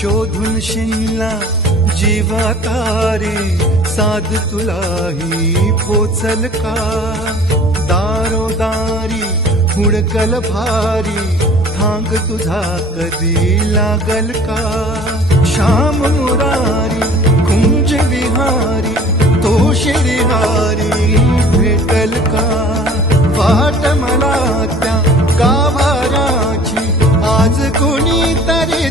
शोधून शिनला जीवा तारे साध तुलाही पोचल का दारोदारी हुडकल भारी थांग तुझा कधी लागल का श्याम मुरारी कुंज विहारी तो श्रीहारी भेटल का वाट मला त्या गाभाराची आज कोणी तरी